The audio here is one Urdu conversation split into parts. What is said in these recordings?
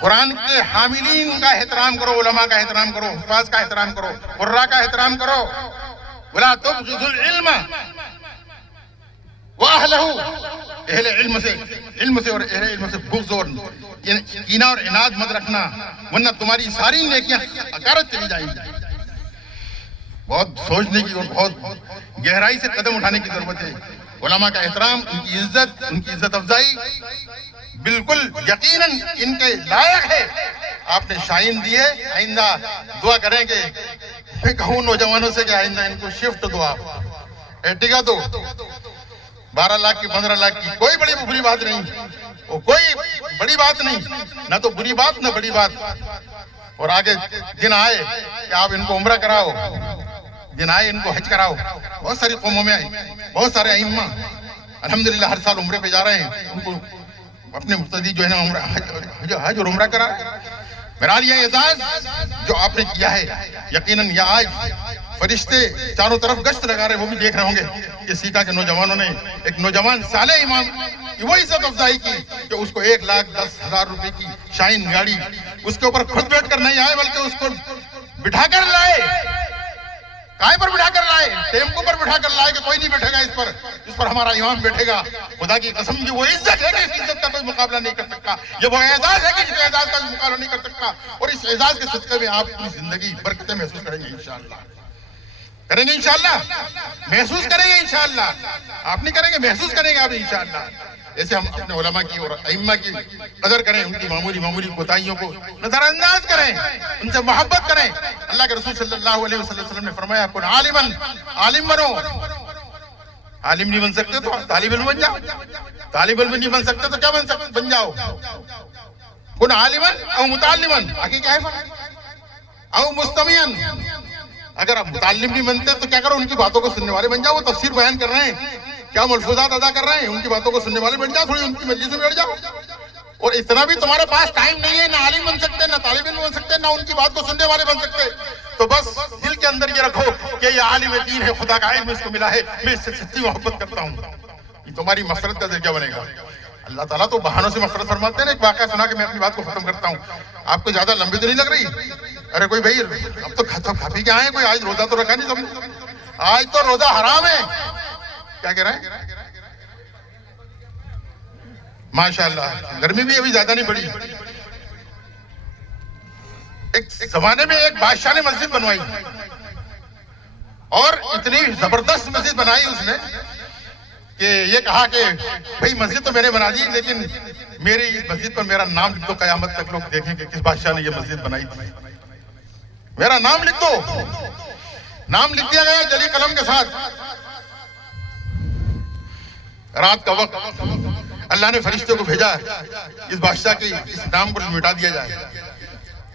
قرآن کے حاملین کا احترام کرو، علماء کا احترام کرو، حفاظ کا احترام کرو، قراء کا احترام کرو. وَلَا تُبْغِضُوا الْعِلْمَ وَأَهْلَهُ، اہل علم سے اور اہل علم سے بغض اور کینہ اور عناد مت رکھنا، ورنہ تمہاری ساری نیکیاں غارت چلی جائیں گی. بہت سوچنے کی اور بہت گہرائی سے قدم اٹھانے کی ضرورت ہے. علماء کا احترام، ان کی عزت افزائی بالکل یقیناً ان کے لائق ہے. آپ نے شائن دی ہے، آئندہ دعا کریں کہ میں کہوں نوجوانوں سے کہ آئندہ ان کو شفٹ دو، آپ ایٹیگا دو. 12 لاکھ کی 15 لاکھ کی کوئی بڑی بات نہیں، وہ کوئی بڑی بات نہیں، نہ تو بری بات نہ بڑی بات. اور آگے دن آئے کہ آپ ان کو عمرہ کراؤ، دن آئے ان کو حج کراؤ. بہت ساری قوموں میں بہت سارے ائمہ الحمدللہ ہر سال عمرے پہ جا رہے ہیں، ان کو اپنے مقتدی جو ہے نا حج اور عمرہ کرا. بہرحال یہ اعزاز جو آپ نے کیا ہے، یقیناً یہ آج فرشتے چاروں طرف گشت لگا رہے، وہ بھی دیکھ رہے ہوں گے کہ سیکھا کے نوجوانوں نے ایک نوجوان صالح امام کی وہ عزت افزائی کی کہ اس کو 1,10,000 روپے کی شائن گاڑی اس کے اوپر خود بیٹھ کر نہیں آئے، بلکہ اس کو بٹھا کر لائے. کائے پر بٹھا کر لائے؟ ٹیمپو پر بٹھا کر لائے کہ کوئی نہیں بیٹھے گا اس پر ہمارا امام بیٹھے گا. خدا کی قسم کی وہ عزت ہے کہ اس عزت کا کوئی مقابلہ نہیں کر سکتا. یہ وہ اعزاز ہے کہ جس اعزاز کا کوئی مقابلہ نہیں کر سکتا. اور اس اعزاز کے صدقے میں آپ اپنی زندگی برکتیں محسوس کریں گے انشاءاللہ. کریں گے انشاءاللہ، محسوس کریں گے انشاءاللہ. آپ نہیں کریں گے، محسوس کریں گے آپ انشاءاللہ. ایسے ہم اپنے علماء کی اور ائمہ کی قدر کریں، ان کی معمولی کوتاہیوں کو نظر انداز کریں، ان سے محبت کریں. اللہ کے رسول صلی اللہ علیہ وسلم نے فرمایا کن عالماً، عالم بنو. عالم نہیں بن سکتے تو طالب علم بن جاؤ، طالب علم نہیں بن سکتے تو کیا بن جاؤ. کن عالماً او متعلماً، آگے کیا ہے فرق، او مستمعاً. اگر آپ متعلم نہیں بنتے تو کیا کرو، ان کی باتوں کو سننے والے بن جاؤ. وہ تفسیر بیان کر رہے ہیں، کیا ملفوظات ادا کر رہے ہیں، ان کی باتوں کو سننے والے بن جاؤ، تھوڑی ان کی مجلس میں بیٹھ جاؤ. اور اتنا بھی تمہارے پاس ٹائم نہیں ہے، نہ عالم بن سکتے، نہ طالب علم بن سکتے، نہ ان کی بات کو سننے والے بن سکتے، تو بس دل کے اندر یہ رکھو کہ یہ عالم دین ہے، خدا کا علم اس کو ملا ہے، میں اس سے سچی محبت کرتا ہوں. یہ تمہاری مغفرت کا ذریعہ بنے گا. اللہ تعالیٰ تو بہانوں سے مغفرت فرماتے ہیں. ایک واقعہ سنا کہ میں اپنی بات کو ختم کرتا ہوں. آپ کو زیادہ لمبی تو نہیں لگ رہی؟ ارے کوئی بھائی اب تو کھا پی کے آئے، کوئی آج روزہ تو رکھا نہیں سب نے. آج تو روزہ حرام ہے. کیا کہہ رہے ہیں؟ ماشاءاللہ گرمی بھی ابھی زیادہ نہیں پڑی. ایک زمانے میں ایک بادشاہ نے مسجد بنوائی، اور اتنی زبردست مسجد بنائی اس نے کہ یہ کہا کہ بھئی مسجد تو میں نے بنا دی، لیکن میری اس مسجد پر میرا نام لکھ دو، قیامت تک لوگ دیکھیں کہ کس بادشاہ نے یہ مسجد بنائی تھی. میرا نام لکھ دو. نام لکھ دیا گیا جلی قلم کے ساتھ. رات کا وقت اللہ نے فرشتے کو بھیجا اس بادشاہ کے اس نام کو مٹا دیا جائے،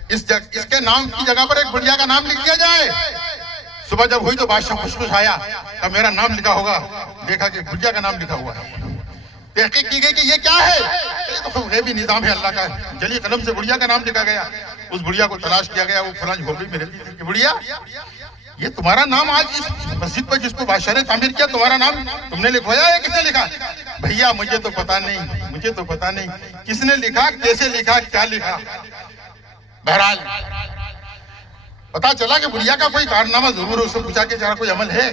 اس کے نام کی جگہ پر ایک بڑھیا کا نام لکھ دیا جائے. صبح جب ہوئی تو بادشاہ خوش آیا کہ میرا نام لکھا ہوگا، دیکھا کہ بڑھیا کا نام لکھا ہوا ہے. تحقیق کی گئی کہ یہ کیا ہے، یہ تو غیبی نظام ہے اللہ کا. جلی قلم سے بڑھیا کا نام لکھا گیا. اس بڑھیا کو تلاش کیا گیا، وہ فلاں جھوپڑی میں رہتی تھی. کہ بڑھیا یہ تمہارا نام آج اس مسجد پر جس کو بادشاہ نے تعمیر کیا، تمہارا نام تم نے لکھوایا ہے، کس نے لکھا؟ بھیا مجھے تو پتا نہیں کس نے لکھا، کیسے لکھا، کیا لکھا. بہرحال پتا چلا کہ بڑھیا کا کوئی کارنامہ ضرور ہے. اس سے پوچھا کہ ذرا کوئی عمل ہے؟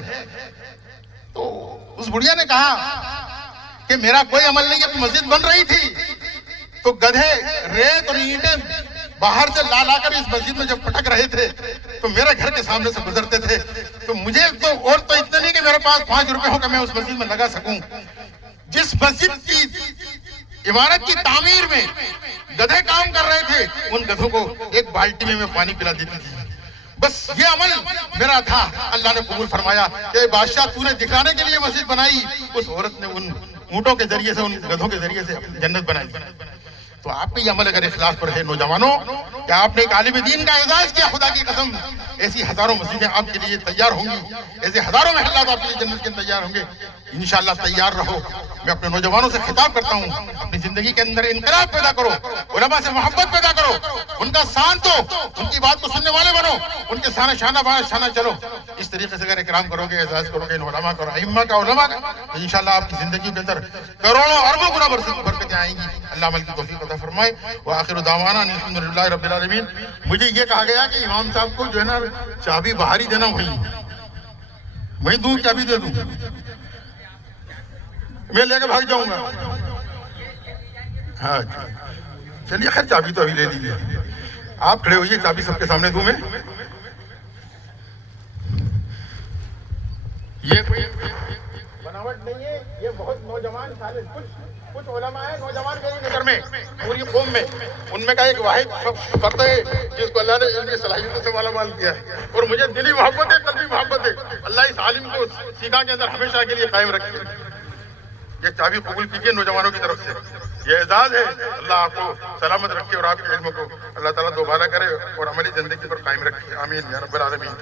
تو اس بڑھیا نے کہا کہ میرا کوئی عمل نہیں ہے. مسجد بن رہی تھی تو گدھے ریت اور اینٹیں باہر سے لا کر اس مسجد میں جب پٹک رہے تھے تو میرے گھر کے سامنے سے گزرتے تھے. تو مجھے تو اور تو اتنے نہیں کہ میرے پاس 5 روپے ہو کہ میں اس مسجد میں لگا سکوں. جس مسجد کی عمارت کی تعمیر میں گدھے کام کر رہے تھے، ان گدھوں کو ایک بالٹی میں پانی پلا دیتی تھی. بس یہ عمل میرا تھا. اللہ نے قبول فرمایا کہ بادشاہ تو نے دکھانے کے لیے مسجد بنائی، اس عورت نے ان اونٹوں کے ذریعے سے، ان گدھوں کے ذریعے سے جنت بنائی. تو آپ کا یہ عمل اگر اخلاص پر ہے نوجوانوں، کہ آپ نے ایک عالم دین کا اعزاز کیا، خدا کی قسم ایسی ہزاروں مسجدیں آپ کے لیے تیار ہوں گی، ایسے ہزاروں محلات آپ کے لیے جنت کے تیار ہوں گے. انشاءاللہ تیار رہو. میں اپنے نوجوانوں سے خطاب کرتا ہوں، اپنی زندگی کے اندر انقلاب پیدا کرو، علماء سے محبت پیدا کرو، ان کا ساتھ دو، ان کی بات کو سننے والے بنو، ان کے سانے شانہ چلو. اس طریقے سے اگر اکرام کرو گے، اعزاز کرو گے ان علماء کا اور ائمہ کا، علماء کا، تو انشاءاللہ آپ کی زندگی کے اندر کروڑوں اربوں گنا برکتیں آئیں گی. اللہ اللہ عمل کی توفیق عطا فرمائے. وآخر دعوانا الحمدللہ رب العالمین. مجھے یہ کہا گیا کہ امام صاحب کو جو ہے نا چابی باہر ہی دینا, وہیں دوں, چابی دے دوں, میں لے کے بھاگ جاؤں گا. ہاں چلیے خیر چابی تو ابھی لے لیجیے. آپ کھڑے ہوئیے, چابی سب کے سامنے دوں میں. یہ کوئی بناوٹ نہیں ہے, یہ بہت نوجوان سارے کچھ علماء ہیں نوجوان میری نظر میں پوری قوم میں, ان میں کا ایک واحد فرد ہے جس کو اللہ نے علمی صلاحیتوں سے مالا مال کیا ہے, اور مجھے دلی محبت ہے, قلبی محبت ہے. اللہ اس عالم کو سیکھا کے اندر ہمیشہ کے لیے قائم رکھے. یہ چابی قبول کیجیے نوجوانوں کی طرف سے, یہ اعزاز ہے. اللہ آپ کو سلامت رکھے اور آپ کے علم کو اللہ تعالیٰ دوبارہ کرے اور عملی زندگی پر قائم رکھے. آمین یا رب العالمین.